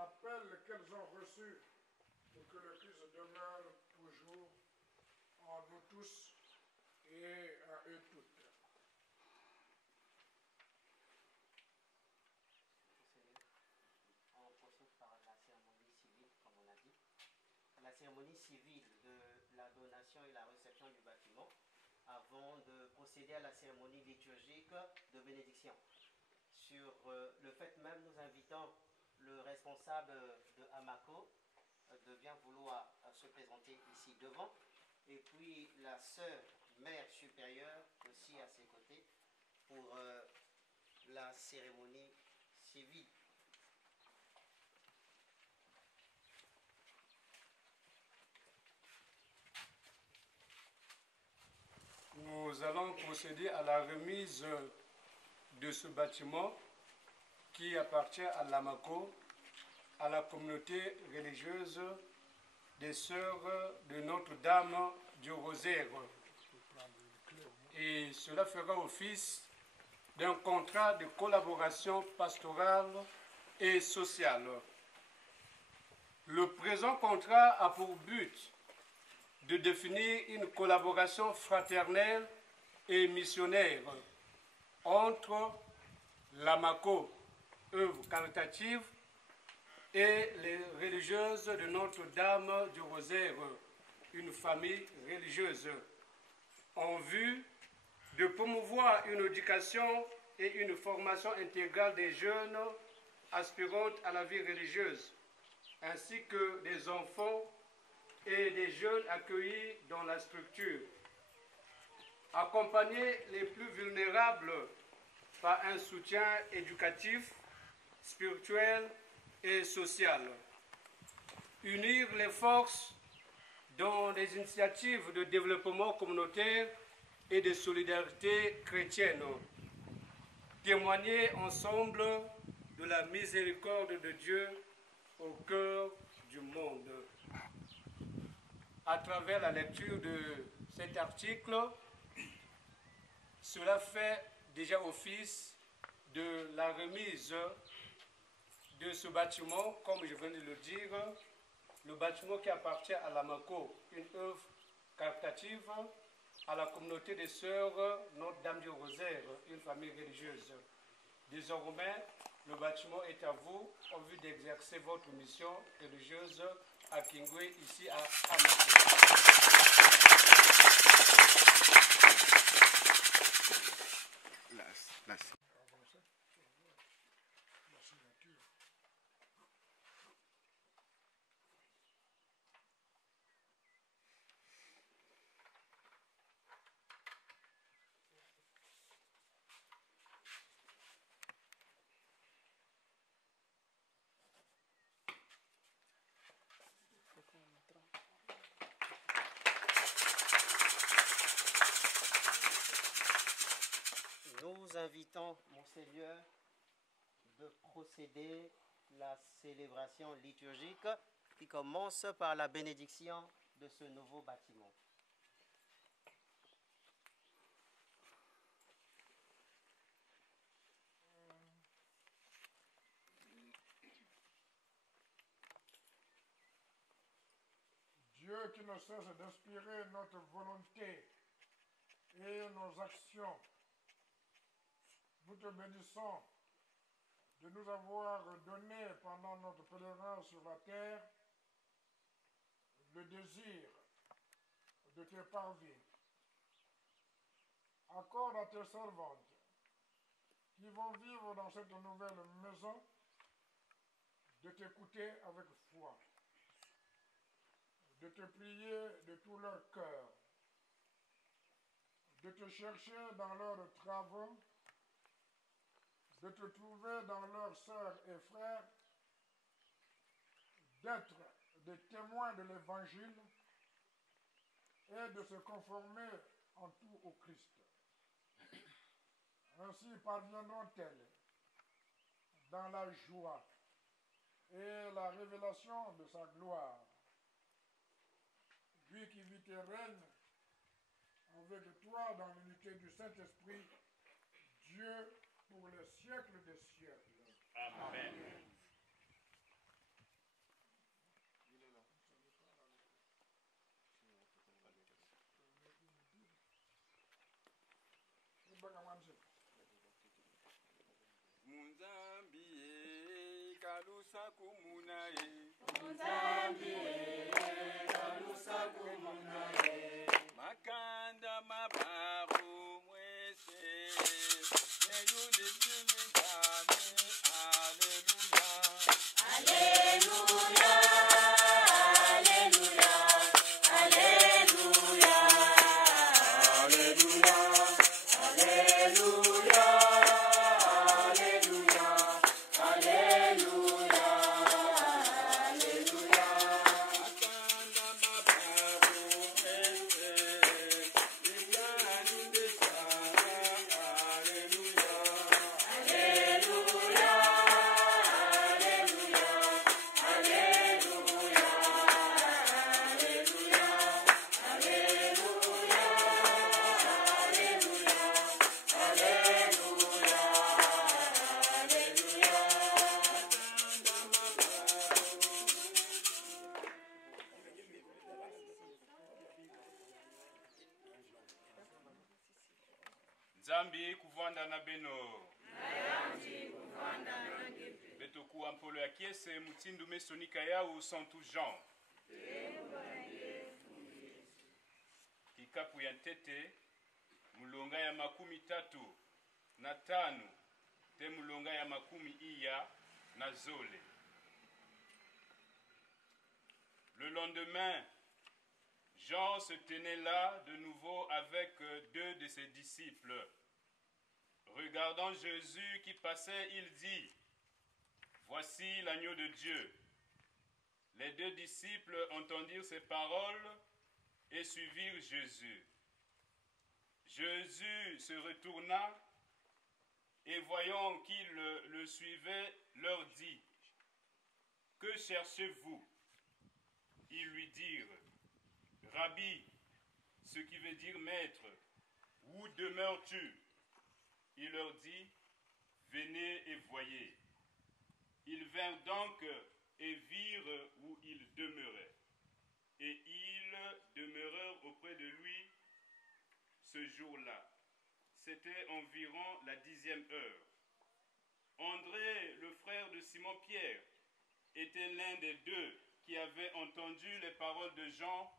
l'appel qu'elles ont reçu pour que le Christ demeure toujours en nous tous et à eux toutes. On procède par la cérémonie civile, comme on a dit. La cérémonie civile de la donation et la réception du bâtiment, avant de procéder à la cérémonie liturgique de bénédiction. Sur le fait même, nous invitons le responsable de Amaco de bien vouloir se présenter ici devant, et puis la sœur mère supérieure aussi à ses côtés pour la cérémonie civile. Nous allons procéder à la remise de ce bâtiment qui appartient à l'Amaco, à la communauté religieuse des Sœurs de Notre-Dame du Rosaire. Et cela fera office d'un contrat de collaboration pastorale et sociale. Le présent contrat a pour but de définir une collaboration fraternelle et missionnaire entre l'Amaco, œuvre caritative, et les religieuses de Notre-Dame du Rosaire, une famille religieuse, en vue de promouvoir une éducation et une formation intégrale des jeunes aspirantes à la vie religieuse, ainsi que des enfants et des jeunes accueillis dans la structure. Accompagner les plus vulnérables par un soutien éducatif, spirituel et social. Unir les forces dans des initiatives de développement communautaire et de solidarité chrétienne. Témoigner ensemble de la miséricorde de Dieu au cœur du monde. À travers la lecture de cet article, cela fait déjà office de la remise de ce bâtiment, comme je viens de le dire, le bâtiment qui appartient à l'Amaco, une œuvre caritative à la communauté des Sœurs Notre-Dame du Rosaire, une famille religieuse. Désormais, le bâtiment est à vous en vue d'exercer votre mission religieuse à Kingwe, ici à Amaco. Nous invitons Monseigneur de procéder la célébration liturgique qui commence par la bénédiction de ce nouveau bâtiment. Dieu qui ne cesse d'inspirer notre volonté et nos actions, nous te bénissons de nous avoir donné pendant notre pèlerinage sur la terre le désir de te parler. Accorde à tes servantes qui vont vivre dans cette nouvelle maison de t'écouter avec foi, de te prier de tout leur cœur, de te chercher dans leurs travaux, de te trouver dans leurs sœurs et frères, d'être des témoins de l'Évangile et de se conformer en tout au Christ. Ainsi parviendront-elles dans la joie et la révélation de sa gloire. Lui qui vit et règne avec toi dans l'unité du Saint-Esprit, Dieu pour les siècles des siècles. Amen. Makanda mabaru mwese Nzambi kuvanda na beno. Beto kuwa mpolo ya kiese mutindu mesonika yao santu Jean. Kikapu ya ntete mulonga ya 35 te mulonga ya 10 na zole. Le lendemain, Jean se tenait là de nouveau avec 2 de ses disciples. Regardant Jésus qui passait, il dit: Voici l'agneau de Dieu. Les 2 disciples entendirent ces paroles et suivirent Jésus. Jésus se retourna et voyant qu'ils le suivaient, leur dit: Que cherchez-vous? Ils lui dirent: Rabbi, ce qui veut dire maître, où demeures-tu? Il leur dit: Venez et voyez. Ils vinrent donc et virent où il demeurait. Et ils demeurèrent auprès de lui ce jour-là. C'était environ la 10e heure. André, le frère de Simon-Pierre, était l'un des 2 qui avaient entendu les paroles de Jean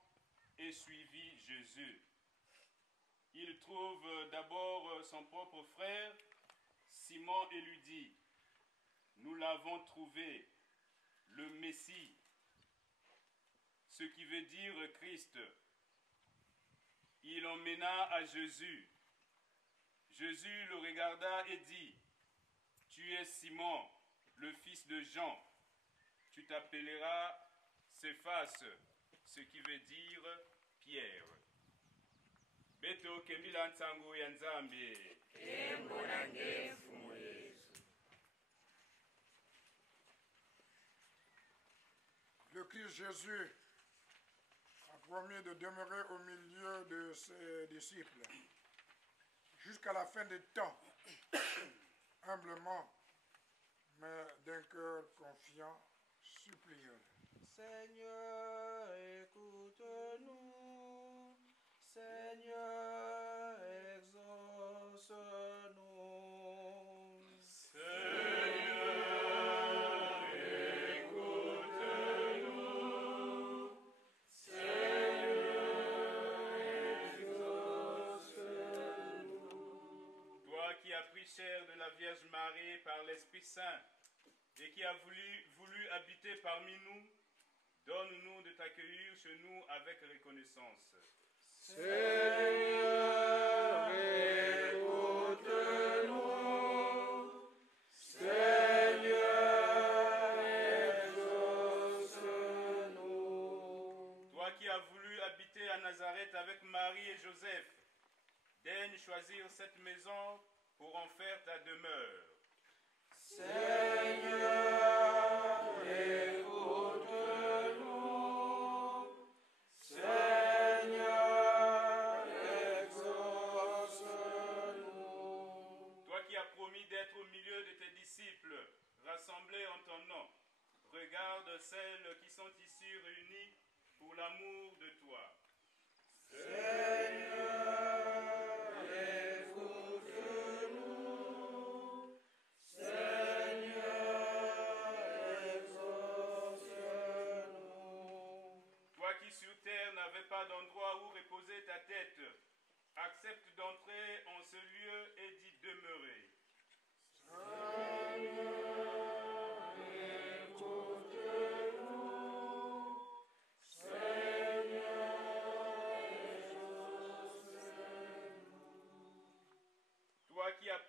et suivi Jésus. Il trouve d'abord son propre frère, Simon, et lui dit: Nous l'avons trouvé, le Messie, ce qui veut dire Christ. Il emmena à Jésus. Jésus le regarda et dit: Tu es Simon, le fils de Jean. Tu t'appelleras Céphas, ce qui veut dire Pierre. Beto kembila ntango ya Nzambe. Le Christ Jésus a promis de demeurer au milieu de ses disciples jusqu'à la fin des temps, humblement, mais d'un cœur confiant, suppliant. Seigneur, écoute-nous. Seigneur, exauce-nous. Seigneur, écoute-nous. Seigneur, exauce-nous. Toi qui as pris chair de la Vierge Marie par l'Esprit Saint et qui as voulu habiter parmi nous, donne-nous de t'accueillir chez nous avec reconnaissance. Seigneur, écoute-nous. Seigneur, exauce-nous. Toi qui as voulu habiter à Nazareth avec Marie et Joseph, daigne choisir cette maison pour en faire ta demeure. Seigneur, écoute-nous. Seigneur, exauce-nous. Toi qui as promis d'être au milieu de tes disciples, rassemblés en ton nom, regarde celles qui sont ici réunies pour l'amour de toi. Seigneur, écoute-nous. Seigneur,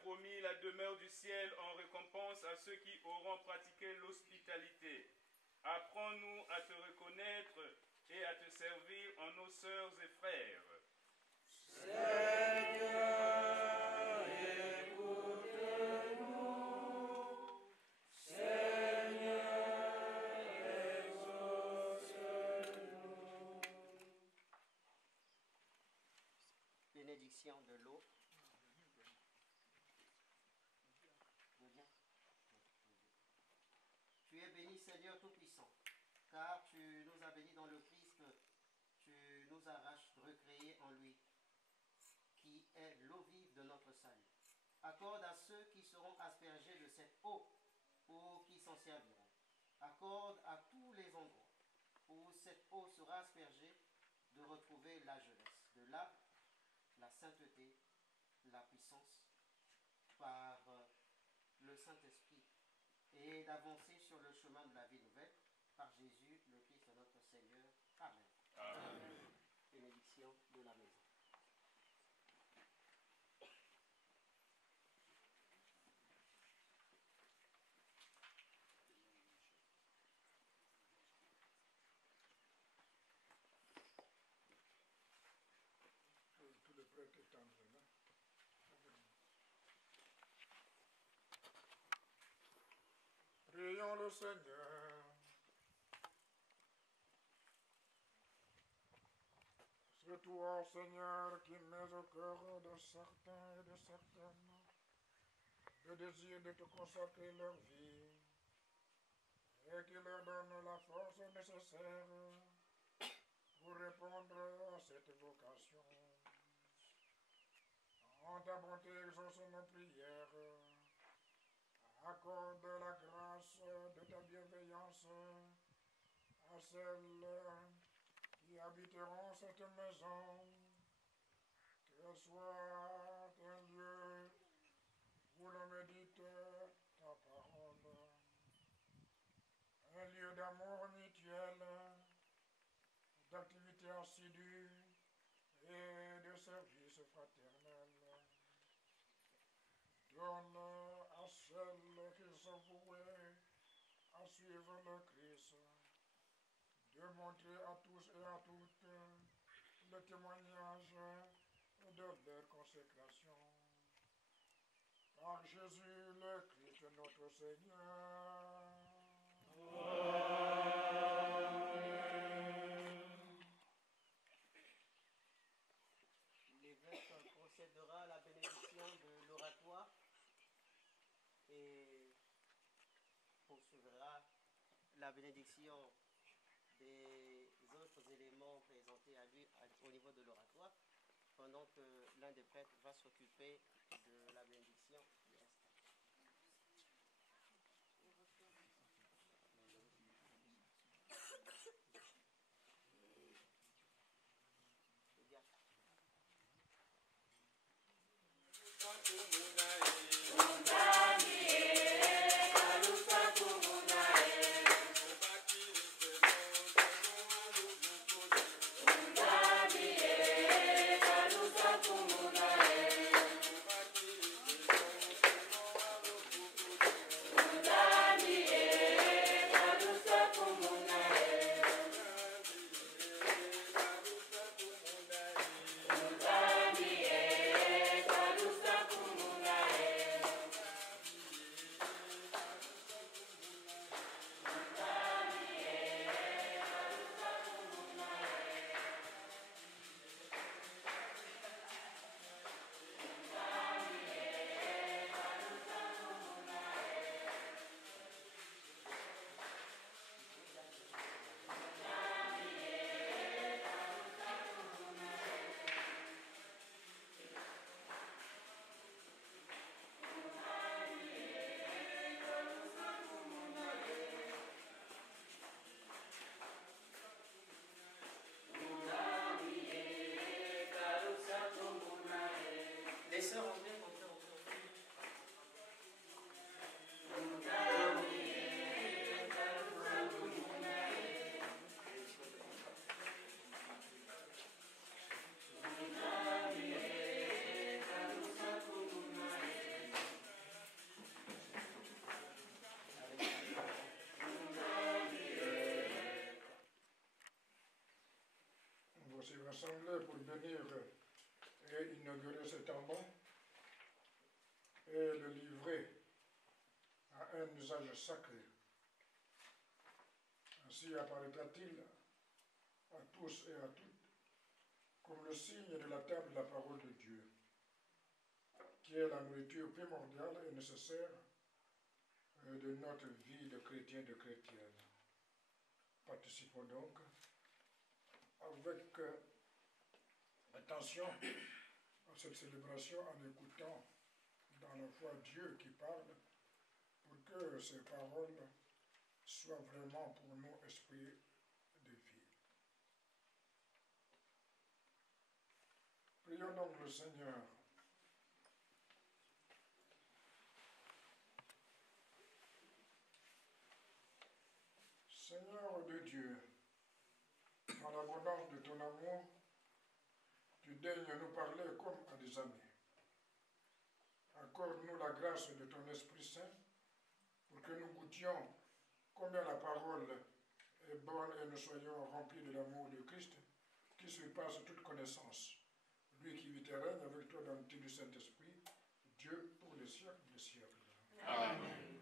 promis la demeure du ciel en récompense à ceux qui auront pratiqué l'hospitalité. Apprends-nous à te reconnaître et à te servir en nos sœurs et frères. Seigneur, écoute-nous. Seigneur, exauce-nous. Bénédiction de l'eau. Tu es béni, Seigneur Tout-Puissant, car tu nous as bénis dans le Christ, tu nous as recréés en lui, qui est l'eau vive de notre salut. Accorde à ceux qui seront aspergés de cette eau, ou qui s'en serviront. Accorde à tous les endroits où cette eau sera aspergée de retrouver la jeunesse, de là la sainteté, la puissance, par le Saint-Esprit, et d'avancer sur le chemin de la vie nouvelle, par Jésus, le Christ notre Seigneur. Amen. Amen. Bénédiction de la maison. Tous les prêtres étendre là. Prions le Seigneur. C'est toi, Seigneur, qui mets au cœur de certains et de certaines le désir de te consacrer leur vie et qui leur donne la force nécessaire pour répondre à cette vocation. En ta bonté, exauce nos prières. Accorde la grâce de ta bienveillance à celles qui habiteront cette maison, qu'elle soit un lieu où l'on médite ta parole, un lieu d'amour mutuel, d'activité assidue et de service fraternel. Donne à celles qui sont vouées à suivre le Christ de montrer à tous et à toutes le témoignage de leur consécration. Par Jésus le Christ notre Seigneur. L'évêque procédera à la bénédiction de l'oratoire et poursuivra la bénédiction des autres éléments présentés à lui au niveau de l'oratoire, pendant que l'un des prêtres va s'occuper de la bénédiction du reste. Mundani, le livrer à un usage sacré. Ainsi apparaîtra-t-il à tous et à toutes comme le signe de la table de la parole de Dieu, qui est la nourriture primordiale et nécessaire de notre vie de chrétien et de chrétienne. Participons donc avec attention à cette célébration en écoutant dans la foi Dieu qui parle, pour que ces paroles soient vraiment pour nous esprit de vie. Prions donc le Seigneur. Seigneur de Dieu, dans l'abondance de ton amour, tu daignes nous parler comme à des amis. Accorde-nous la grâce de ton Esprit Saint pour que nous goûtions combien la parole est bonne et nous soyons remplis de l'amour de Christ qui surpasse toute connaissance. Lui qui vit et règne avec toi dans l'unité du Saint-Esprit, Dieu pour les siècles des siècles. Amen.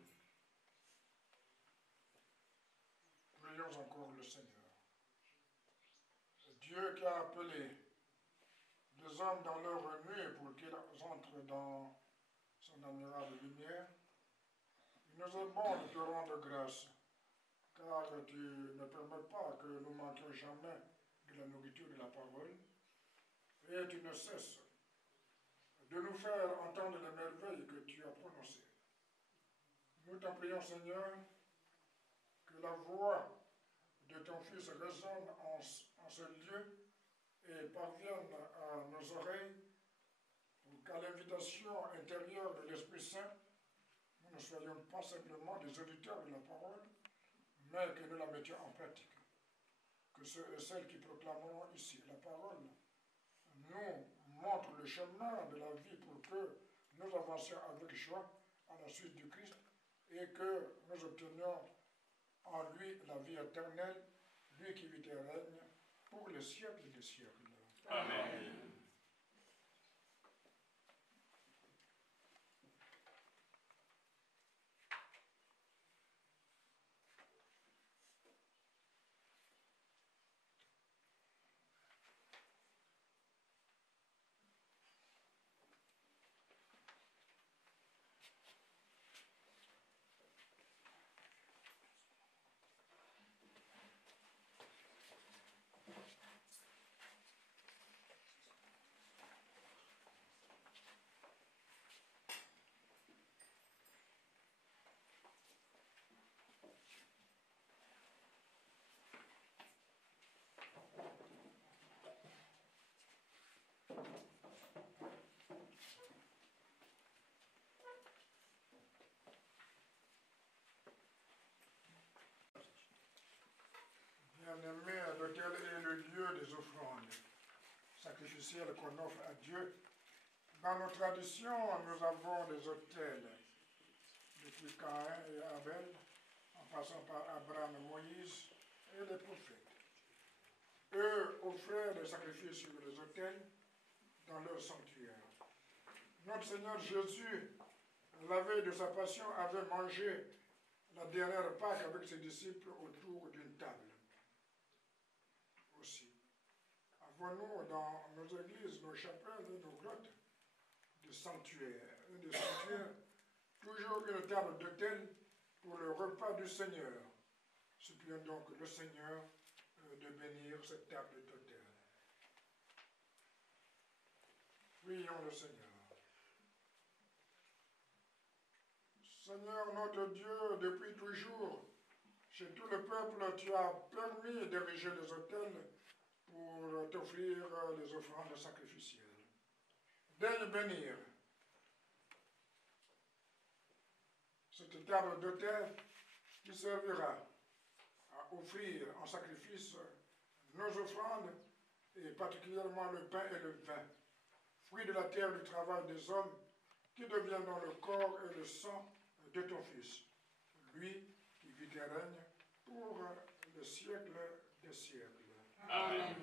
Prions encore le Seigneur. Dieu qui a appelé les hommes dans leur nuit pour qu'ils entrent dans son admirable lumière, il nous est bon de te rendre grâce, car tu ne permets pas que nous manquions jamais de la nourriture de la parole, et tu ne cesses de nous faire entendre les merveilles que tu as prononcées. Nous t'en prions, Seigneur, que la voix de ton Fils résonne en ce lieu et parvienne à nos oreilles pour qu'à l'invitation intérieure de l'Esprit Saint, nous ne soyons pas simplement des auditeurs de la parole, mais que nous la mettions en pratique. Que ceux et celles qui proclameront ici la parole nous montrent le chemin de la vie pour que nous avancions avec joie à la suite du Christ et que nous obtenions en lui la vie éternelle, lui qui vit et règne pour les siècles des siècles. Amen. Bien-aimé, l'autel est le lieu des offrandes sacrificielles qu'on offre à Dieu. Dans nos traditions, nous avons des autels, depuis Caïn et Abel, en passant par Abraham, Moïse et les prophètes. Eux offraient des sacrifices sur les autels dans leur sanctuaire. Notre Seigneur Jésus, la veille de sa passion, avait mangé la dernière Pâque avec ses disciples autour d'une table. Aussi, avons-nous dans nos églises, nos chapelles et nos grottes des sanctuaires, toujours une table d'autel pour le repas du Seigneur. Supplions donc le Seigneur de bénir cette table d'autel. Prions le Seigneur. Seigneur notre Dieu, depuis toujours, chez tout le peuple, tu as permis d'ériger les autels pour t'offrir les offrandes sacrificielles. Daigne bénir cette table d'autel qui servira à offrir en sacrifice nos offrandes, et particulièrement le pain et le vin, fruits de la terre du travail des hommes, qui deviendront le corps et le sang de ton Fils, lui qui vit et règne pour le siècle des siècles. Amen.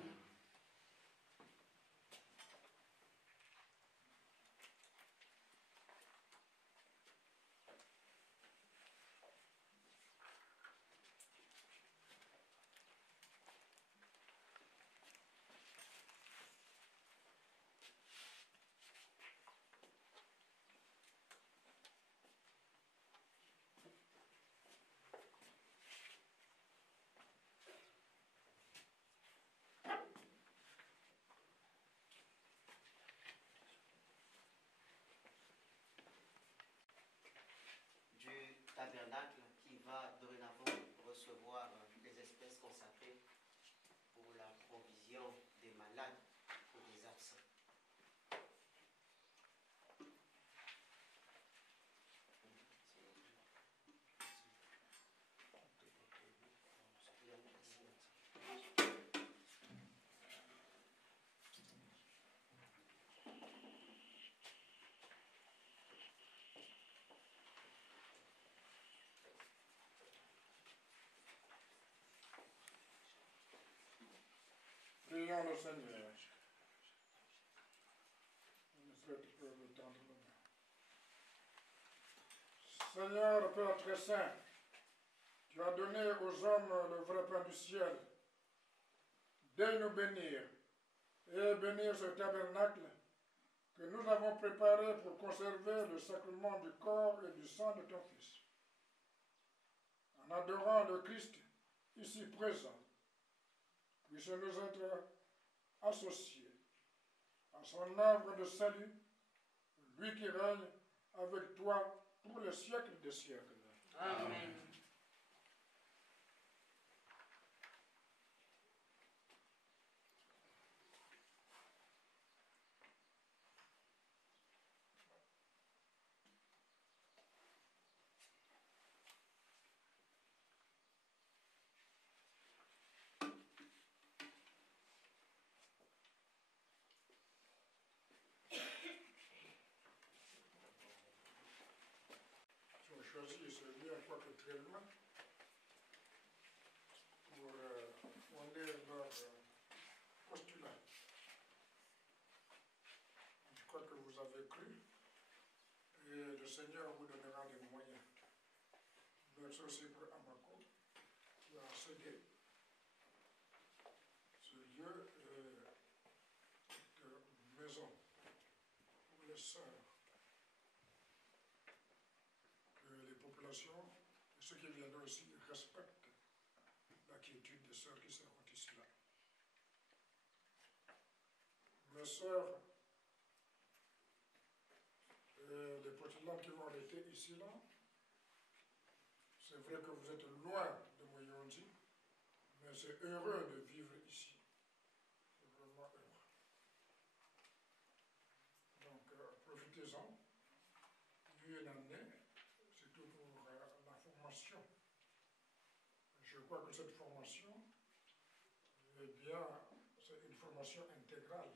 Prions le Seigneur. On souhaite pour le tendre la main. Seigneur, Père très saint, tu as donné aux hommes le vrai pain du ciel. Daigne nous bénir et bénir ce tabernacle que nous avons préparé pour conserver le sacrement du corps et du sang de ton Fils. En adorant le Christ ici présent, puisse nous être associés à son œuvre de salut, lui qui règne avec toi pour les siècles des siècles. Amen. Ils ont choisi ce lieu, quoique très loin, pour fonder leur postulat. Je crois que vous avez cru et le Seigneur vous donnera les moyens. Merci aussi pour Amako qui a cédé ce lieu de maison pour les sœurs. Que les populations et ceux qui viendront ici respectent la quiétude des sœurs qui seront ici là. Mes sœurs, les postulantes qui vont arrêter ici là, c'est vrai que vous êtes loin de Moyondi, mais c'est heureux de vivre ici. C'est vraiment heureux. Donc profitez-en. Vu une année, c'est tout pour la formation. Je crois que cette formation, eh bien, c'est une formation intégrale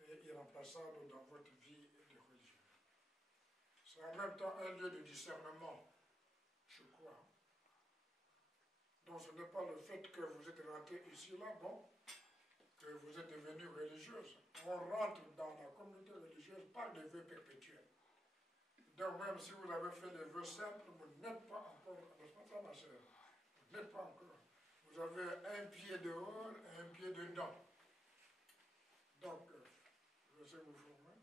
et irremplaçable dans votre vie de religieux. C'est en même temps un lieu de discernement, je crois. Donc ce n'est pas le fait que vous êtes rentré ici là, bon, que vous êtes devenue religieuse. On rentre dans la communauté religieuse par des vœux perpétuels. Donc même si vous avez fait des vœux simples, vous n'êtes pas encore, n'est-ce pas ça ma soeur? Vous n'êtes pas encore. Vous avez un pied dehors et un pied dedans. Donc, laissez vous former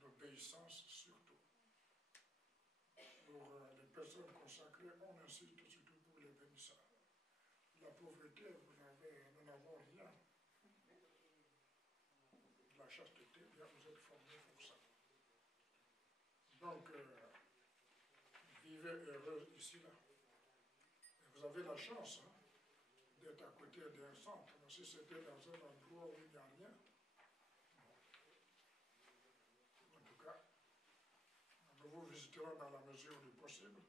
d'obéissance surtout. Pour les personnes consacrées, on insiste surtout pour les bénisseurs. La pauvreté, nous n'avons rien. La chasteté, bien vous êtes formés pour ça. Donc, vivez heureux ici là. Et vous avez la chance d'être à côté d'un centre. Si c'était dans un endroit où il n'y a rien, en tout cas, nous vous visiterons dans la mesure du possible.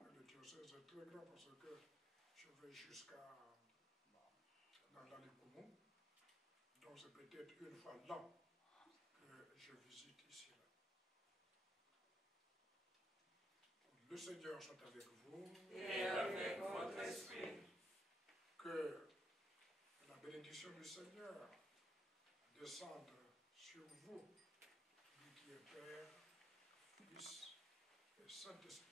Le diocèse est très grand parce que je vais jusqu'à dans l'Alikoumou. Donc c'est peut-être une fois l'an que je visite ici. Là. Le Seigneur soit avec vous. Et avec votre esprit. Que la bénédiction du Seigneur descende sur vous, lui qui est Père, Fils et Saint-Esprit.